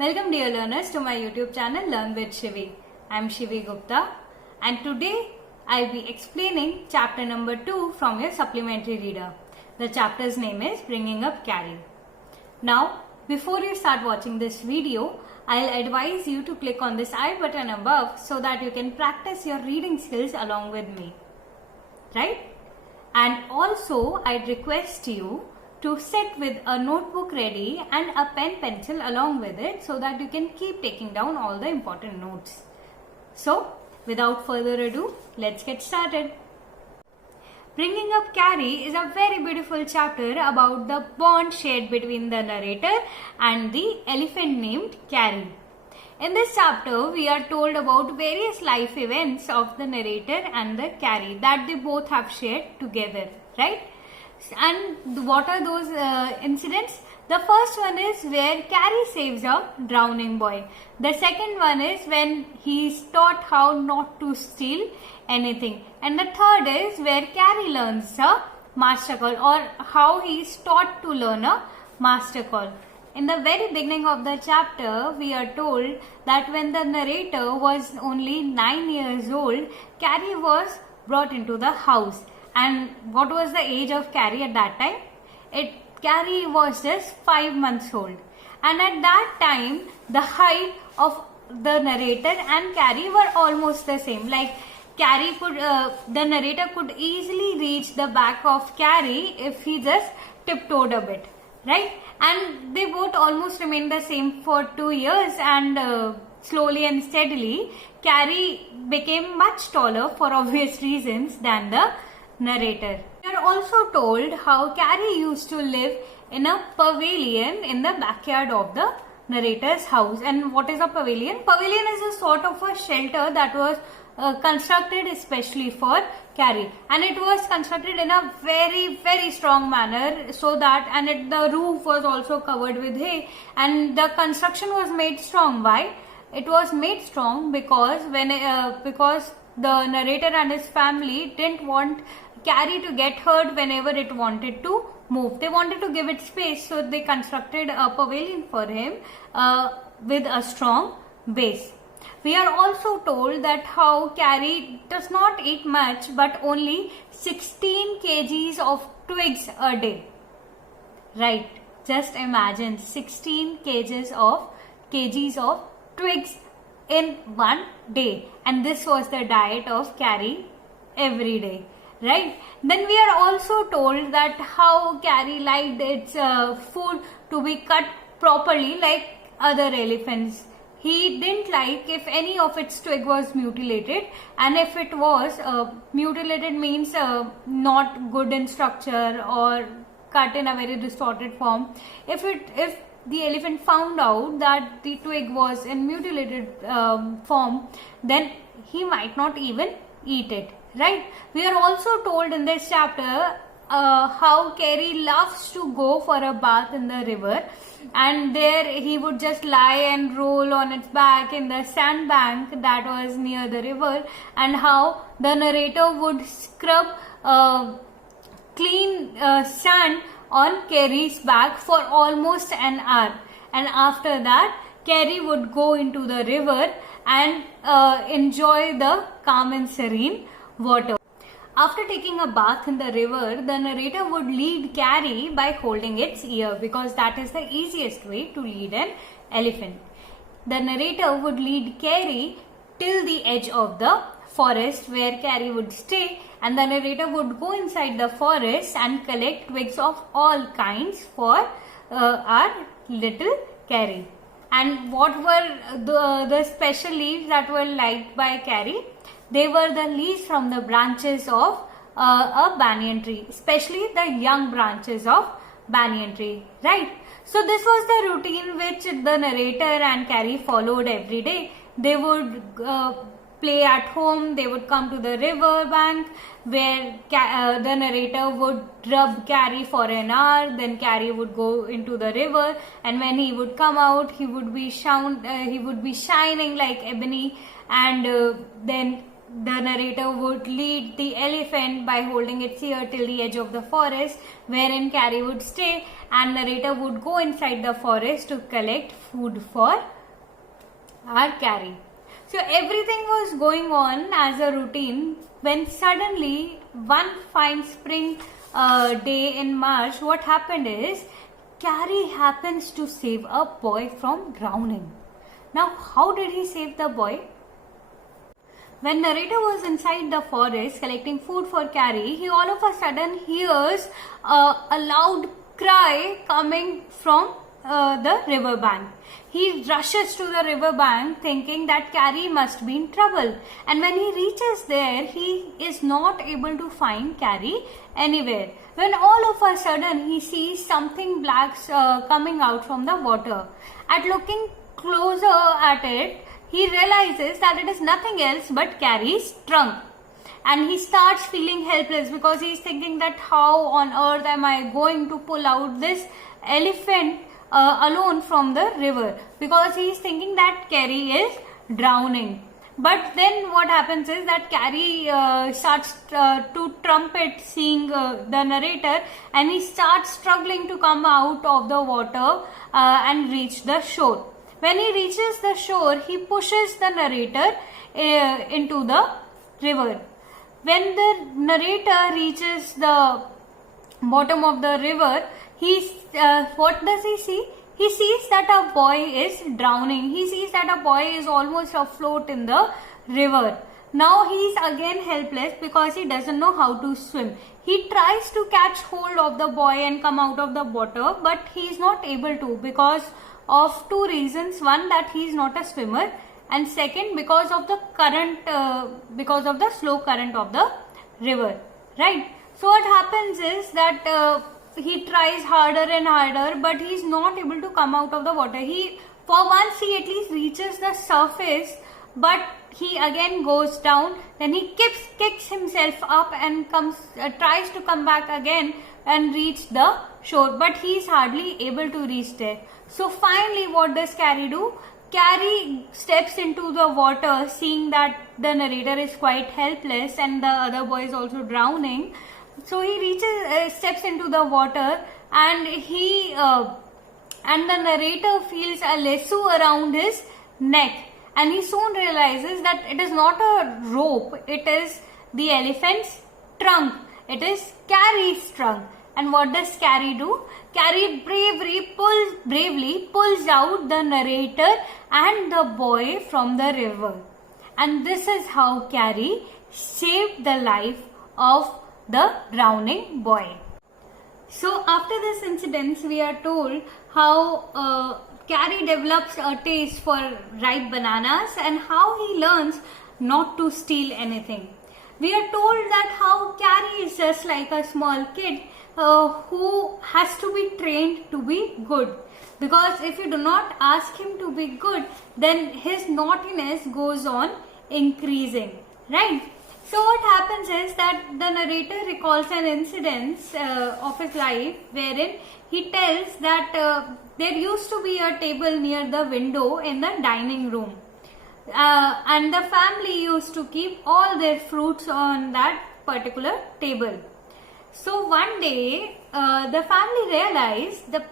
Welcome dear learners to my YouTube channel Learn with Shivi. I am Shivi Gupta and today I will be explaining chapter number 2 from your supplementary reader. The chapter's name is Bringing Up Carrie. Now before you start watching this video, I'll advise you to click on this I button above so that you can practice your reading skills along with me. Right? And also I'd request you to sit with a notebook ready and a pencil along with it so that you can keep taking down all the important notes. So, without further ado, let's get started. Bringing Up Carrie is a very beautiful chapter about the bond shared between the narrator and the elephant named Carrie. In this chapter, we are told about various life events of the narrator and the Carrie that they both have shared together, right? And what are those incidents? The first one is where Carrie saves a drowning boy. The second one is when he is taught how not to steal anything. And the third is where Carrie learns a master call, or how he is taught to learn a master call. In the very beginning of the chapter, we are told that when the narrator was only 9 years old, Carrie was brought into the house. And what was the age of Carrie at that time? Carrie was just 5 months old. And at that time, the height of the narrator and Carrie were almost the same. Like the narrator could easily reach the back of Carrie if he just tiptoed a bit, right? And they both almost remained the same for 2 years, and slowly and steadily, Carrie became much taller for obvious reasons than the narrator. We are also told how Carrie used to live in a pavilion in the backyard of the narrator's house. And what is a pavilion? Pavilion is a sort of a shelter that was constructed especially for Carrie, and it was constructed in a very strong manner, so that the roof was also covered with hay, and the construction was made strong. Why? It was made strong because because the narrator and his family didn't want Carrie to get hurt whenever it wanted to move. They wanted to give it space, so they constructed a pavilion for him with a strong base. We are also told that how Carrie does not eat much, but only 16 kgs of twigs a day. Right, just imagine 16 kgs of twigs in one day, and this was the diet of Carrie every day, right? Then we are also told that how Carrie liked its food to be cut properly like other elephants. He didn't like if any of its twig was mutilated, and if it was mutilated means not good in structure or cut in a very distorted form. If the elephant found out that the twig was in mutilated form, then he might not even eat it, right? We are also told in this chapter how Carrie loves to go for a bath in the river, and there he would just lie and roll on its back in the sandbank that was near the river, and how the narrator would scrub clean sand on Carrie's back for almost an hour, and after that Carrie would go into the river and enjoy the calm and serene water. After taking a bath in the river, the narrator would lead Carrie by holding its ear, because that is the easiest way to lead an elephant. The narrator would lead Carrie till the edge of the forest where Carrie would stay, and the narrator would go inside the forest and collect twigs of all kinds for our little Carrie. And what were the special leaves that were liked by Carrie? They were the leaves from the branches of a banyan tree, especially the young branches of banyan tree, right? So this was the routine which the narrator and Carrie followed every day. They would play at home, they would come to the river bank where the narrator would rub Carrie for an hour, then Carrie would go into the river, and when he would come out, he would be shining like ebony, and then the narrator would lead the elephant by holding its ear till the edge of the forest, wherein Carrie would stay, and narrator would go inside the forest to collect food for our Carrie. So everything was going on as a routine when suddenly one fine spring day in March, what happened is Carrie happens to save a boy from drowning. Now, how did he save the boy? When narrator was inside the forest collecting food for Carrie, he all of a sudden hears a loud cry coming from the river bank. He rushes to the river bank thinking that Carrie must be in trouble. And when he reaches there, he is not able to find Carrie anywhere. When all of a sudden he sees something black coming out from the water. At looking closer at it, he realizes that it is nothing else but Carrie's trunk. And he starts feeling helpless because he is thinking that how on earth am I going to pull out this elephant alone from the river, because he is thinking that Carrie is drowning. But then what happens is that Carrie starts to trumpet seeing the narrator, and he starts struggling to come out of the water and reach the shore. When he reaches the shore, he pushes the narrator into the river. When the narrator reaches the bottom of the river, what does he see? He sees that a boy is drowning. He sees that a boy is almost afloat in the river. Now he is again helpless because he doesn't know how to swim. He tries to catch hold of the boy and come out of the water, but he is not able to because of two reasons. One, that he is not a swimmer, and second, because of the current, because of the slow current of the river. Right? So what happens is that he tries harder and harder, but he is not able to come out of the water. For once he at least reaches the surface, but he again goes down. Then he kicks himself up and tries to come back again and reach the shore, but he is hardly able to reach there. So finally, what does Carrie do? Carrie steps into the water, seeing that the narrator is quite helpless and the other boy is also drowning. So he steps into the water, and the narrator feels a lasso around his neck, and he soon realizes that it is not a rope, it is the elephant's trunk. It is Carrie's trunk. And what does Carrie do? Carrie bravely pulls out the narrator and the boy from the river. And this is how Carrie saved the life of the drowning boy. So after this incident, we are told how Carrie develops a taste for ripe bananas and how he learns not to steal anything. We are told that how Carrie is just like a small kid who has to be trained to be good. Because if you do not ask him to be good, then his naughtiness goes on increasing. Right? So what happens is that the narrator recalls an incident of his life wherein he tells that there used to be a table near the window in the dining room. And the family used to keep all their fruits on that particular table. So one day, the family realized, the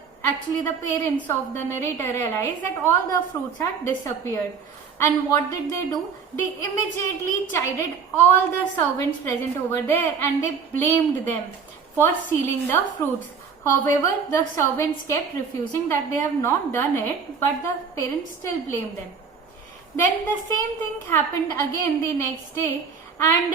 parents of the narrator realized that all the fruits had disappeared. And what did they do? They immediately chided all the servants present over there, and they blamed them for stealing the fruits. However, the servants kept refusing that they have not done it, but the parents still blamed them. Then the same thing happened again the next day, and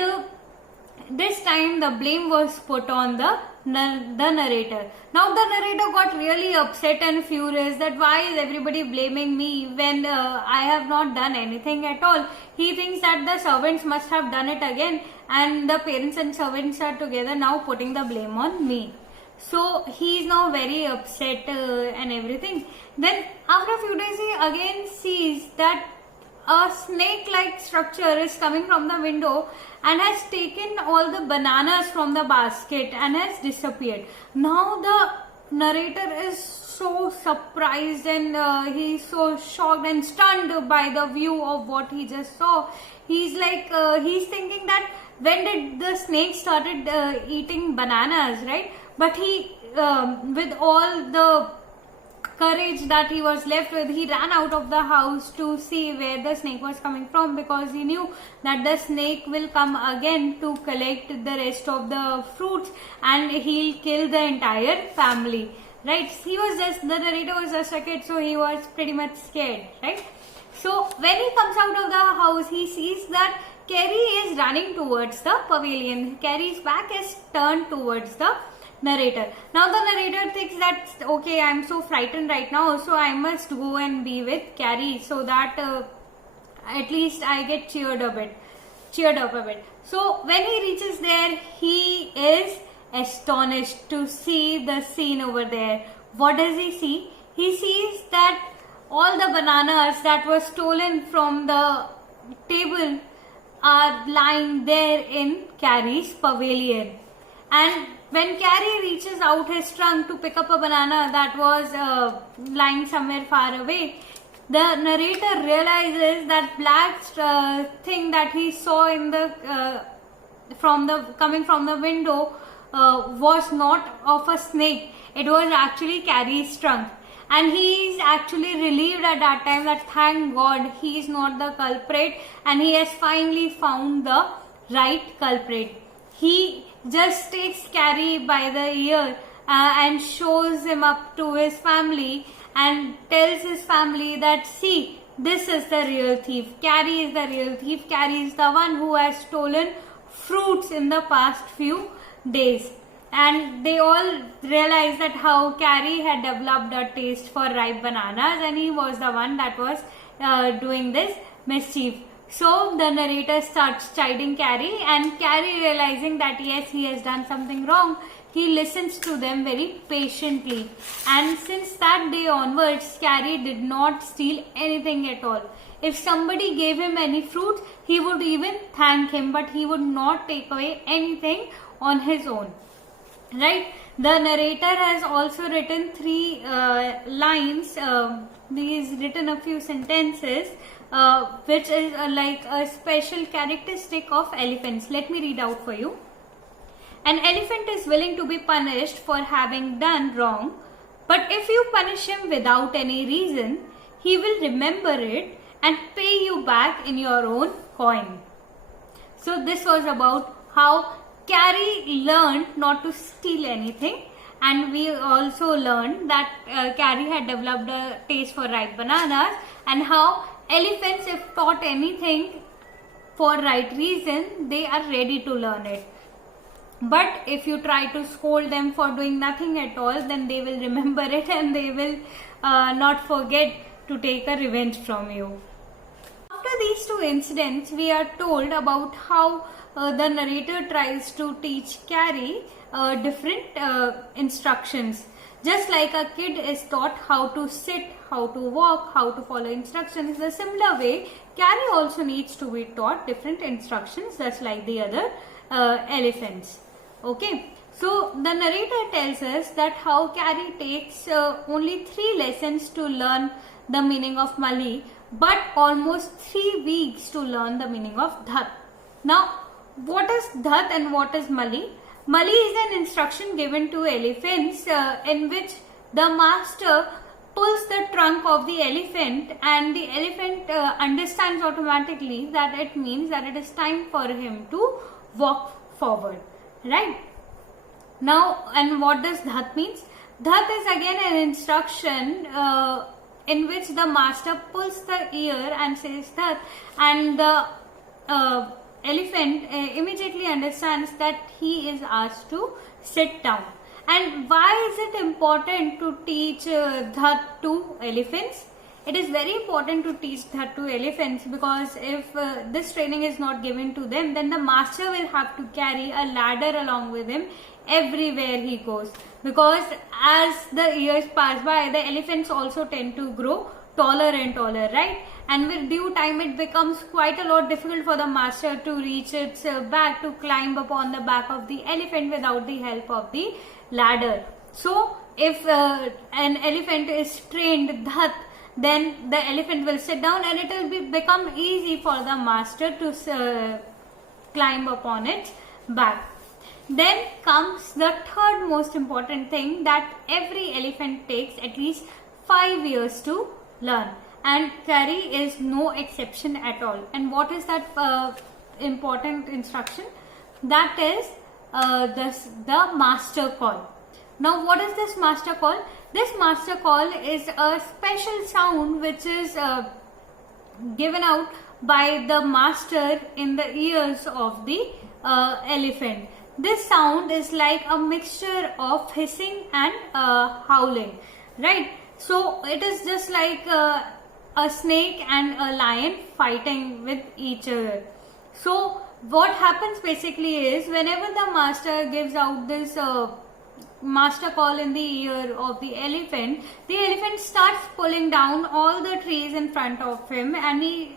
this time the blame was put on the narrator. Now the narrator got really upset and furious that why is everybody blaming me when I have not done anything at all. He thinks that the servants must have done it again, and the parents and servants are together now putting the blame on me. So he is now very upset and everything. Then after a few days he again sees that a snake-like structure is coming from the window and has taken all the bananas from the basket and has disappeared. Now narrator is so surprised and he's so shocked and stunned by the view of what he just saw. He's like, he's thinking that when did the snake started eating bananas, right? But he, with all the courage that he was left with, he ran out of the house to see where the snake was coming from, because he knew that the snake will come again to collect the rest of the fruits and he'll kill the entire family, right? The narrator was just a kid, so he was pretty much scared, right? So when he comes out of the house, he sees that Carrie is running towards the pavilion. Carrie's back is turned towards the narrator. Now the narrator thinks that, okay, I'm so frightened right now, so I must go and be with Carrie so that at least I get cheered up a bit. So when he reaches there, he is astonished to see the scene over there. What does he see? He sees that all the bananas that were stolen from the table are lying there in Carrie's pavilion. And when Carrie reaches out his trunk to pick up a banana that was lying somewhere far away, the narrator realizes that black thing that he saw in the coming from the window was not of a snake. It was actually Carrie's trunk. And he is actually relieved at that time that thank God he is not the culprit and he has finally found the right culprit. He just takes Carrie by the ear and shows him up to his family and tells his family that, see, this is the real thief. Carrie is the real thief. Carrie is the one who has stolen fruits in the past few days. And they all realized that how Carrie had developed a taste for ripe bananas and he was the one that was doing this mischief. So the narrator starts chiding Carrie, and Carrie, realizing that yes, he has done something wrong, he listens to them very patiently. And since that day onwards, Carrie did not steal anything at all. If somebody gave him any fruit, he would even thank him, but he would not take away anything on his own. Right? The narrator has also written 3 lines. He's written a few sentences, which is like a special characteristic of elephants. Let me read out for you. An elephant is willing to be punished for having done wrong, but if you punish him without any reason, he will remember it and pay you back in your own coin. So this was about how Carrie learned not to steal anything, and we also learned that Carrie had developed a taste for ripe bananas, and how elephants, if taught anything for right reason, they are ready to learn it. But if you try to scold them for doing nothing at all, then they will remember it and they will not forget to take a revenge from you. After these 2 incidents, we are told about how the narrator tries to teach Carrie different instructions. Just like a kid is taught how to sit, how to walk, how to follow instructions, in a similar way, Carrie also needs to be taught different instructions, just like the other elephants. Okay, so the narrator tells us that how Carrie takes only 3 lessons to learn the meaning of Mali, but almost 3 weeks to learn the meaning of Dhat. Now, what is Dhat and what is Mali? Mali is an instruction given to elephants in which the master pulls the trunk of the elephant, and the elephant understands automatically that it means that it is time for him to walk forward. Right? Now, and what does Dhat means? Dhat is again an instruction in which the master pulls the ear and says Dhat, and the elephant immediately understands that he is asked to sit down. And why is it important to teach Dhat to elephants? It is very important to teach Dhat to elephants, because if this training is not given to them, then the master will have to carry a ladder along with him everywhere he goes. Because as the years pass by, the elephants also tend to grow taller and taller, right? And with due time, it becomes quite a lot difficult for the master to reach its back, to climb upon the back of the elephant without the help of the ladder. So if an elephant is trained dhat, then the elephant will sit down and it will become easy for the master to climb upon its back. Then comes the third most important thing, that every elephant takes at least 5 years to learn, and Kari is no exception at all. And what is that important instruction? That is the master call. Now what is this master call? This master call is a special sound which is given out by the master in the ears of the elephant. This sound is like a mixture of hissing and howling, right? So it is just like a snake and a lion fighting with each other. So what happens basically is, whenever the master gives out this master call in the ear of the elephant starts pulling down all the trees in front of him, and he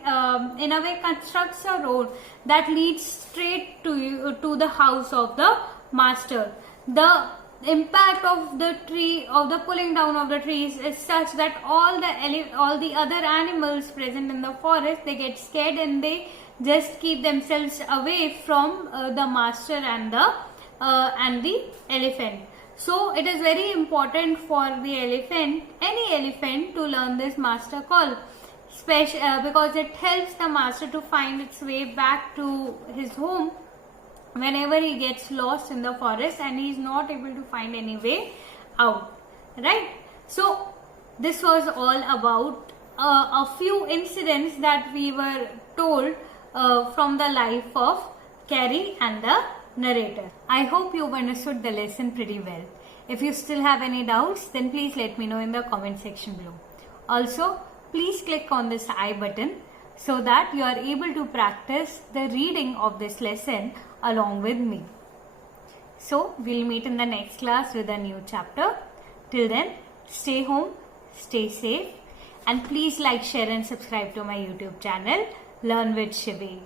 in a way constructs a road that leads straight to the house of the master. The impact of the pulling down of the trees is such that all the other animals present in the forest, they get scared and they just keep themselves away from the master and the elephant. So it is very important for any elephant to learn this master call, because it helps the master to find its way back to his home whenever he gets lost in the forest and he is not able to find any way out, right? So this was all about a few incidents that we were told from the life of Kari and the narrator. I hope you've understood the lesson pretty well. If you still have any doubts, then please let me know in the comment section below. Also, please click on this I button so that you are able to practice the reading of this lesson along with me. So, we'll meet in the next class with a new chapter. Till then, stay home, stay safe, and please like, share and subscribe to my YouTube channel, Learn with Shivi.